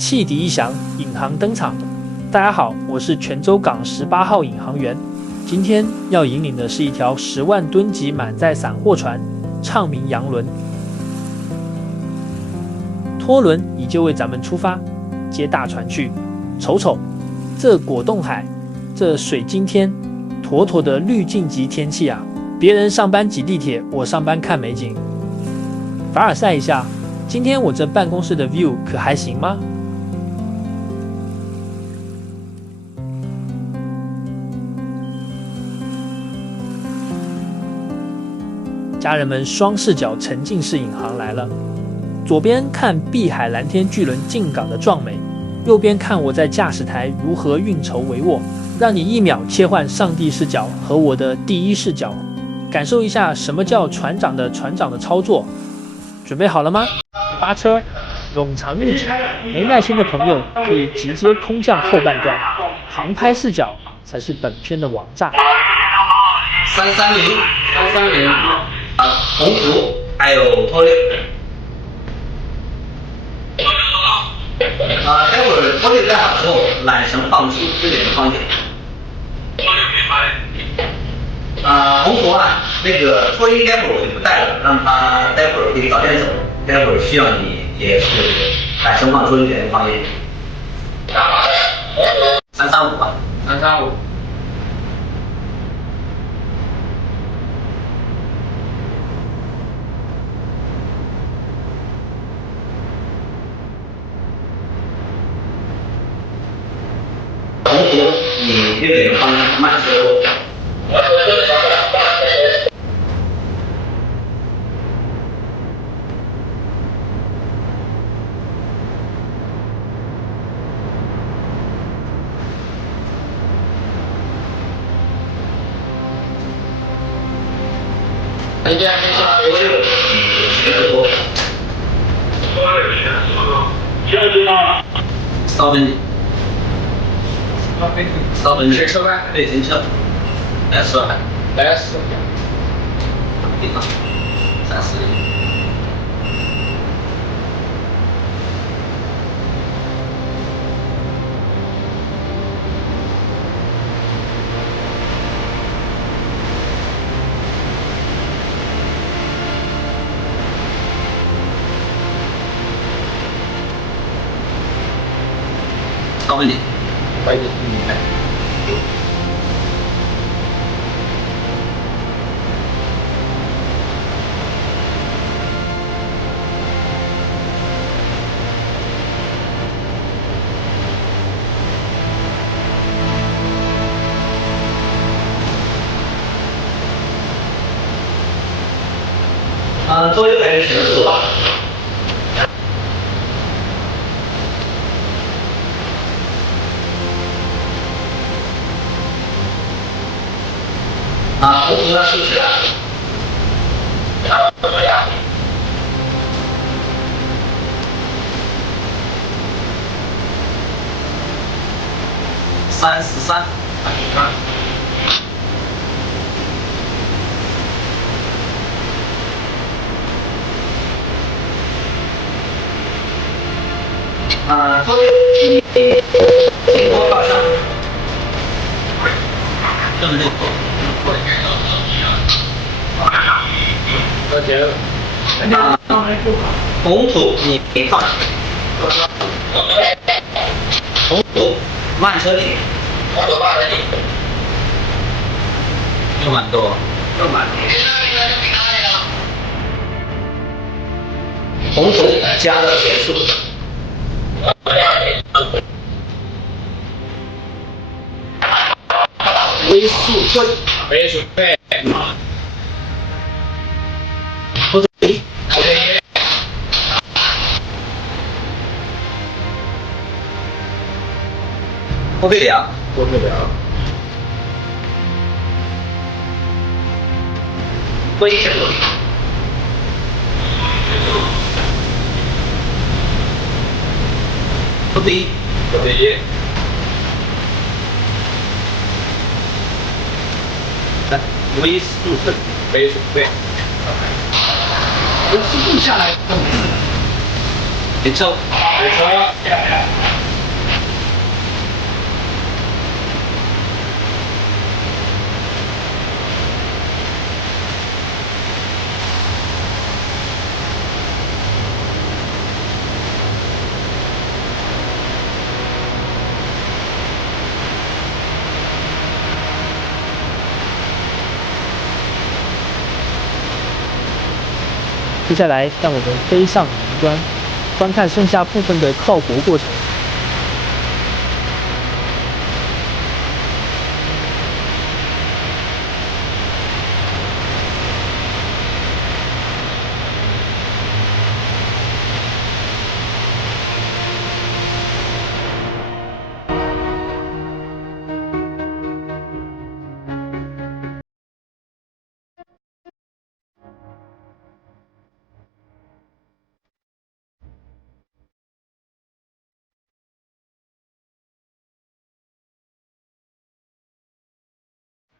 汽笛一響，引航登場。大家好，我是泉州港18號引航員。今天要引領的是一條10萬噸級滿載散貨船——唱名洋輪。拖輪已就為咱們出發，接大船去。瞅瞅，這果凍海，這水晶天，妥妥的濾鏡級天氣啊！別人上班擠地鐵，我上班看美景。凡爾賽一下，今天我這辦公室的 view 可還行嗎？家人們雙視角沉浸式引航來了，左邊看碧海藍天巨輪進港的壯美，右邊看我在駕駛台如何運籌帷幄，讓你1秒切換上帝視角和我的第一視角，感受一下什麼叫船長的操作。準備好了嗎？發車，冗長路程，沒耐心的朋友可以直接空降後半段，航拍視角才是本片的王炸。330，宏福還有拖累。待會兒拖累带好之後，缆繩放出支点的方向。宏福啊，那個拖音待會兒我就不帶了，讓他待會兒可以早點走，待會兒需要你也是缆繩放出支點的方向。335吧，335。宏福，你这个方向慢速度。再见，稍等，谁车开？对，停车。来4，地方341。稍微点。快一点，左右还是什么速度？宏福呢？是不是？怎么样？33。左右请多靠上。正内左。宏福，你靠。宏福，慢车停。又慢多。宏福加了减速。微速退。后退。后退2。微速。后退1。来，微速退。速度下来都没事。沒錯，沒錯。接下來，讓我們飛上雲端，觀看剩下部分的靠泊過程。